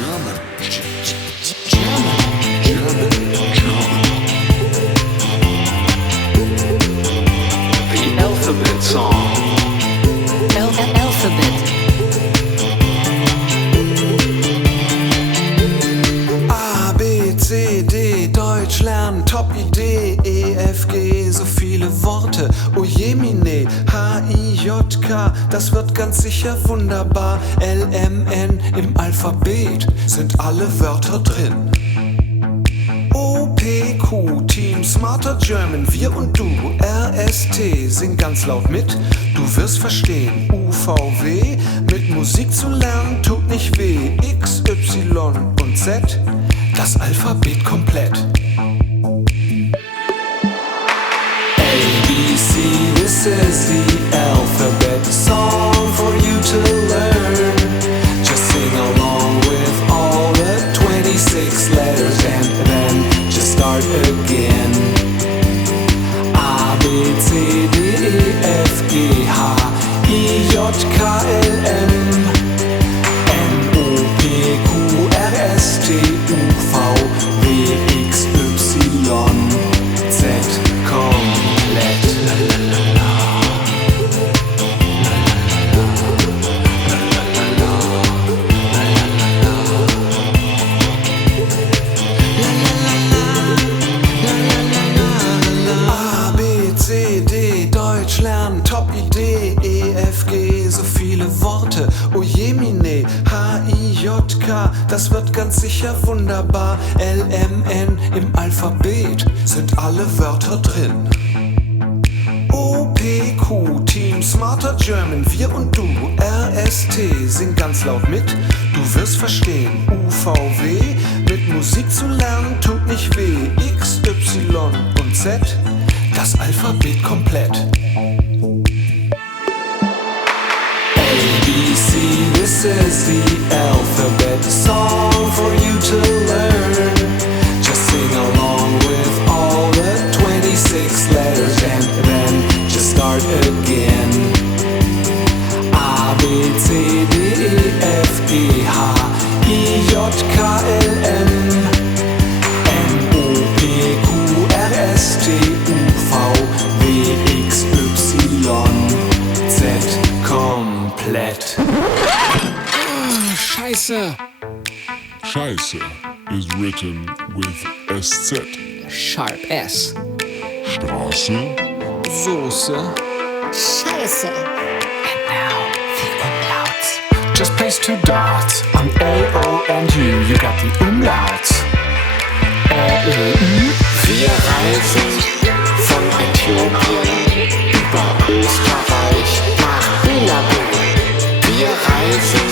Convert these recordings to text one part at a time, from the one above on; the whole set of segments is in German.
The Alphabet Song. Alphabet. A, B, C, D, Deutsch lernen, Top-Idee, E, F, G, so viele Worte, oh jemine, H, I, J, K, das wird ganz sicher wunderbar, L, M, N, im Alphabet sind alle Wörter drin. O, P, Q, Team, Smarter German, wir und du, R, S, T, sing ganz laut mit, du wirst verstehen, U, V, W, mit Musik zu lernen tut nicht weh, X, Y und Z, das Alphabet komplett. A, B, C, this is the alphabet song for you to learn. Just sing along with all the 26 letters and then just start again. A, B, C, D, E, F, G, H, I, J, K, L, M, N, O, P, Q, R, S, T, U, V, W, X, Y, Z, komplett. A, B, C, D, Deutsch lernen, Top-Idee, E, F, G, so viele Worte, oh jemine, H, I, J, K, das wird ganz sicher wunderbar, L, M, N, im Alphabet sind alle Wörter drin. O, P, Q, Team, Smarter German, wir und du, R, S, T, sing ganz laut mit, du wirst verstehen, U, V, W, mit Musik zu lernen tut nicht weh, X, Y und Z, das Alphabet komplett. A, B, C, this is the alphabet song for you to learn. Just sing along with all the 26 letters and then just start again. A, B, C, D, E, F, G, H, I, J, K, L, M, N, O, P, Q, R, S, T, U, V, W, X, Y, Z, komplett. Scheiße. Scheiße is written with SZ. Sharp S. Straße, Soße. Scheiße. And now the umlauts. Just place two dots on A, O and U. You got the umlauts. Wir reisen von Äthiopien über Österreich nach Bleiben. Wir reisen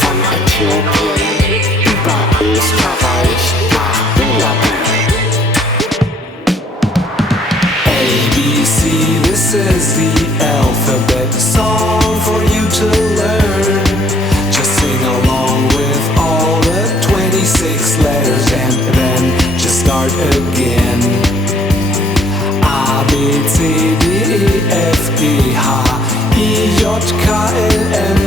von Äthiopien über Österreich nach Bleiben. A, B, C, this is the alphabet song for you to learn. Just sing along with all the 26 letters and then just start again. A, B, C, D, E, F, G, H, I, J, K, L, M,